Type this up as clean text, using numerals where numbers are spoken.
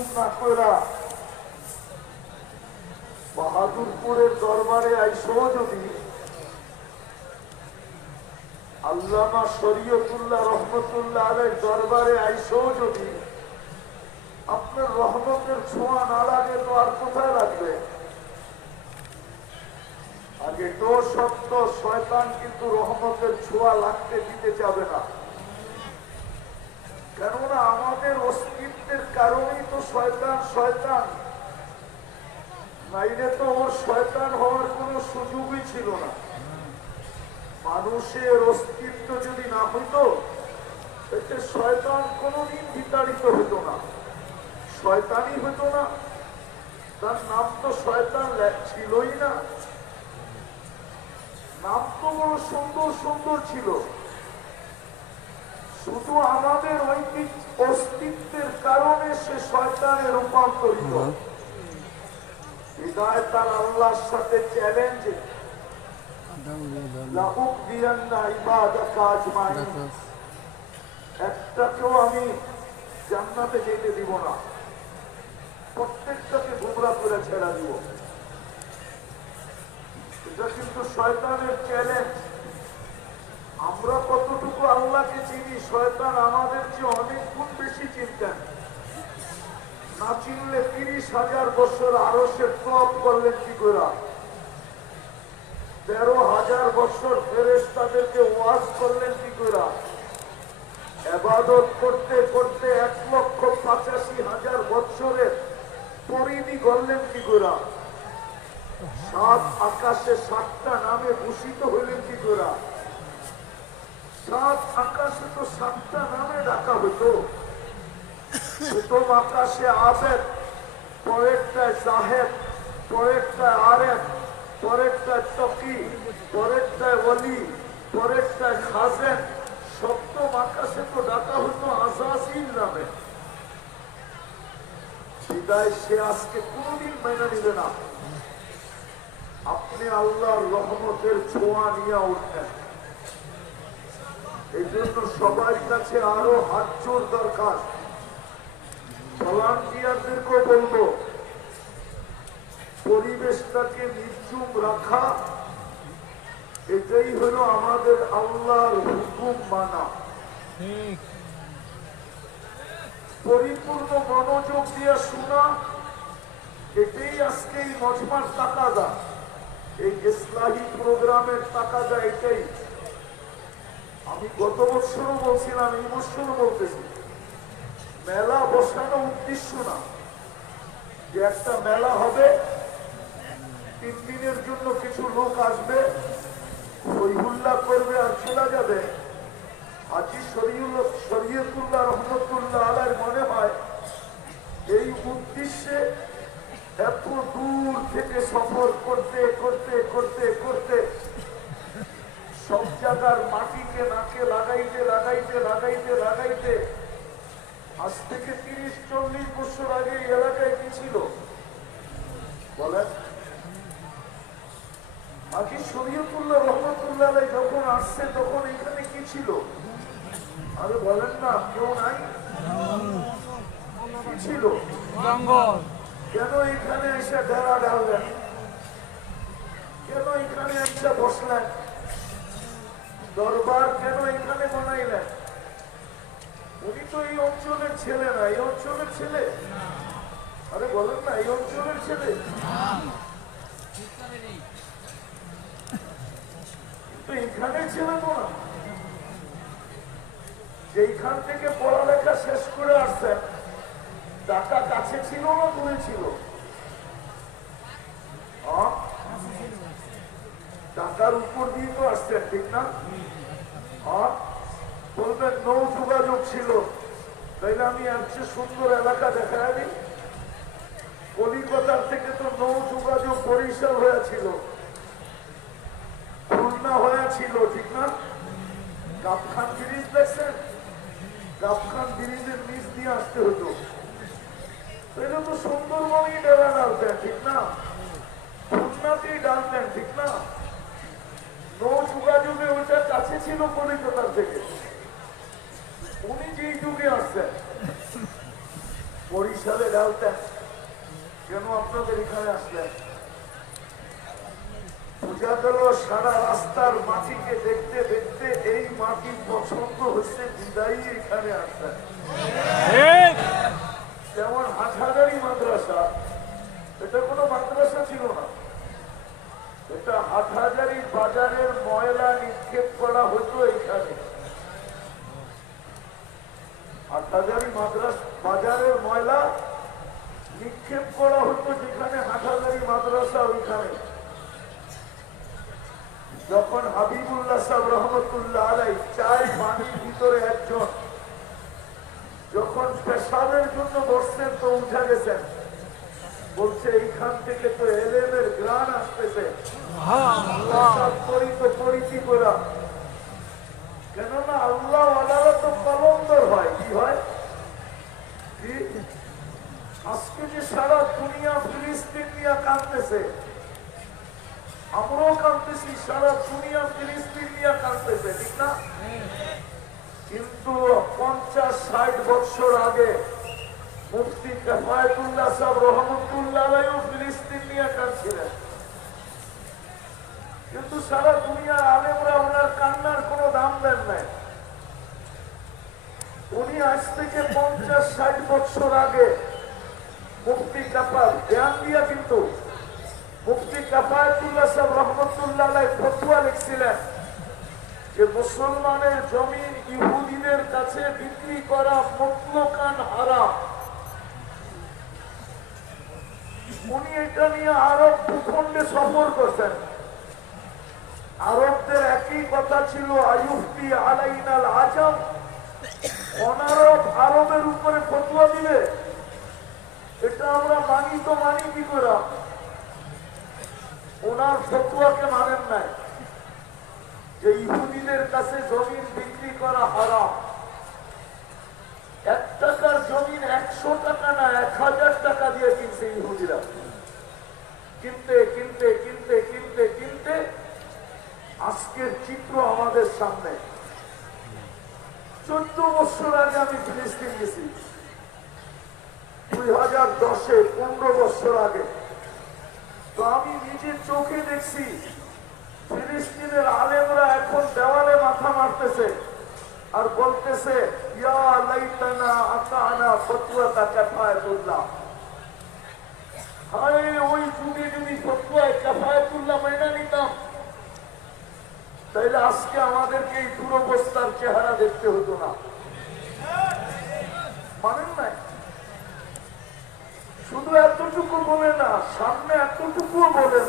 নির্জুম না কইরা বাহাদুরপুরের দরবারে আইসো যদি আল্লামা শরীয়তুল্লাহ রহমতুল্লাহ আলাইহির দরবারে আইসো যদি আপনার রহমতের ছোঁয়া না লাগে তো আর কোথায় লাগবে? আগে তো সত্য শয়তান কিন্তু রহমতের ছোঁয়া লাগতে দিতে যাবে না, কেননা আমাদের অস্তিত্বের কারণেই তো শয়তান শয়তান, নাইলে তো ওর শয়তান হওয়ার কোনো সুযোগই ছিল না। মানুষের অস্তিত্ব যদি না হইতো এতে শয়তান কোনোদিন বিতাড়িত হতো না, শয়তানই হতো না। তার নাম তো শয়তান ছিলই না, নাম তো বড় সুন্দর সুন্দর ছিল। শুধু আমাদের অস্তিত্বের কারণে সে শয়তানে রূপান্তরিত। হৃদয় তার আল্লাহর সাথে চ্যালেঞ্জ, একটাকেও আমি জান্নাতে যেতে দিব না, প্রত্যেকটাকে গুমরা করে ছেড়া দিব। এটা কিন্তু শয়তানের চ্যালেঞ্জ। আমরা কতটুকু আল্লাহকে চিনি, শয়তান আমাদের চেয়ে অনেক গুণ বেশি চিনতেন। না চিনলে 30,000 বছর আরো সে টপ করলেন কি করে? 13,000 বছর ফেরেশতাদেরকে ওয়াজ করলেন কি করে? ইবাদত করতে করতে 1,85,000 বছরের পরিধি করলেন কি করে? 7 আকাশে 7টা নামে ভূষিত হইলেন কি করে? 7 আকাশে তো 7টা নামে ডাকা হতো। প্রথম আকাশে আবেদ, পরেরটায় জাহেদ, পরেরটায় আরেফ, পরেরটায় তকি, পরেরটায় ওলি, পরেরটায় খাজেন। সপ্তম আকাশে তো ডাকা হতো আজাজিল নামে। বিদায় সে আজকে কোনদিন মেনে নিবে না। আপনি আল্লাহর রহমতের ছোঁয়া নিয়ে উঠেন, এই জন্য সবার কাছে আরো হাত জোর দরকার। ভলান্টিয়ারদেরকে বলবো পরিবেশটাকে নির্জুম রাখা, এটাই হলো আমাদের আল্লাহর হুকুম মানা। পরিপূর্ণ মনোযোগ দিয়ে শোনা, এটাই আজকে এই মজমার তাকাদা, এই ইসলাহী প্রোগ্রামের তাকাদা এটাই। আমি গত বছরও বলছিলাম, এই বছরও বলতেছি, মেলা বসানো উদ্দেশ্য না যে একটা মেলা হবে, 3 দিনের জন্য কিছু লোক আসবে, হইহুল্লাহ করবে আর চলে যাবে। হাজী শরীয়তুল্লাহ রহমতুল্লাহ আলাইহির মনে হয় এই উদ্দেশ্যে এত দূর থেকে সফর করতে করতে করতে করতে সব জায়গার মাটিকে নাকে লাগাইতে লাগাইতে লাগাইতে লাগাইতে আজ থেকে 30-40 বছর আগে এই এলাকায় কি ছিল বলেন? আগে শরীয়তুল্লাহ রহমতুল্লাহ আলাইহি যখন আসছে তখন এখানে কি ছিল? আরে বলেন না, কেউ নাই? কি ছিল? জঙ্গল। কেন এখানে এসে ডেরা ডাললেন? কেন এখানে এসে বসলেন? দরবার কেন এখানে বানাইলেন? উনি তো এই অঞ্চলের ছেলে না, এই অঞ্চলের ছেলে? আরে বলেন না, এই অঞ্চলের ছেলে? তো এখানে ছেলে তো না। যেখান থেকে পড়ালেখা শেষ করে আসছেন, টাকা কাছে ছিল না দূরে ছিল? টাকার উপর দিয়ে তো আসছেন, ঠিক না? বলবেন নৌ যোগাযোগ ছিল, তাইলে আমি একটু সুন্দর এলাকা দেখা দিই। কলিকাতার থেকে তো নৌ যোগাযোগ বরিশাল হয়েছিল, খুলনা হয়েছিল, ঠিক না? গাবখান ব্রিজ দেখছেন? গাবখান ব্রিজের নিচ দিয়ে আসতে হতো, তাইলে তো সুন্দরবনেই ডেরা ডালতেন, ঠিক না? খুলনাতেই ডালতেন, ঠিক না? নৌ যোগাযোগে ওইটা কাছে ছিল কলিকাতার থেকে। উনি যেই যুগে আসছেন বরিশালে ডালতেন, কেন আপনাদের এখানে আসলেন? বোঝা গেল সারা রাস্তার মাটিকে দেখতে দেখতে এই মাটি পছন্দ হচ্ছে, বিদায়ী এখানে আসলেন। যেমন হাটহাজারী মাদ্রাসা, এটা কোনো মাদ্রাসা ছিল না, এটা হাটহাজারী বাজারের ময়লা নিক্ষেপ করা হতো এখানে। হাটহাজারী মাদ্রাসা বাজারের ময়লা নিক্ষেপ করা হতো যেখানে হাটহাজারী মাদ্রাসা, ওইখানে। যখন হাবিবুল্লাহ সাহেব রহমতুল্লাহ আলাই চাই পানির ভিতরে একজন যখন পেশাবের জন্য বসছেন তো উঠে গেছেন, বলছে এইখান থেকে তো এলেমের গ্রান আসতেছে, পরিচি করা। কেননা আল্লাহ আল্লাহ তো কলন্দর হয়, কি হয়? আজকে যে সারা দুনিয়া ফিলিস্তিন নিয়ে কাঁদতেছে, আমরাও কাঁদতেছি, সারা দুনিয়া ফিলিস্তিন নিয়ে কাঁদতেছে, ঠিক না? কিন্তু 50-60 বছর আগে মুফতি কিফায়াতুল্লাহ সাহেব রহমতুল্লাহ আলাইহিও ফিলিস্তিন নিয়ে কাঁদছিলেন। কিন্তু সারা দুনিয়ার আলেমরা ওনার কান্নার কোনো দাম দেন নাই। উনি আজ থেকে 50-60 বছর আগে মুফতি জ্ঞান দিয়া, কিন্তু মুফতি কিফায়াতুল্লাহ সাহেব রহমতুল্লাহ আলাইহি ফতোয়া লিখছিলেন যে মুসলমানের জমিন ইহুদিদের কাছে বিক্রি করা মুতলাকান হারাম। উনি এটা নিয়ে আরব ভূখণ্ডে সফর করছেন। আরবদের একই কথা ছিল, আয়ুফতি আলাইনাল আজম, অনারব আরবের উপরে ফতোয়া দিবে, এটা আমরা মানি তো মানি কি করে? ওনার ফতোয়াকে মানেন নাই যে ইহুদিদের কাছে জমিন বিক্রি করা হারাম। 1 টাকার জমিন 100 টাকা না 1000 টাকা দিয়ে কিনছে ইহুদিরা। কিনতে কিনতে কিনতে কিনতে কিনতে আজকের চিত্র আমাদের সামনে। 14 বছর আগে আমি ফিলিস্তিন গেছি, 2010-এ, 15 বছর আগে। তো আমি নিজের চোখে দেখছি ফিলিস্তিনের আলেমরা এখন দেওয়ালে মাথা মারতেছে আর বলতেছে, ইয়া লাইতানা আতানা ফতওয়াতা কিফায়াতুল্লাহ। হায়, ওই যুগে যদি ফতোয়ায়ে কিফায়াতুল্লাহ মেনে নিতাম, তাইলে আজকে আমাদেরকে এই দুরবস্থার চেহারা দেখতে হতো না। মানেন নাই? শুধু এতটুকু বলে না, সামনে এতটুকুও বলে,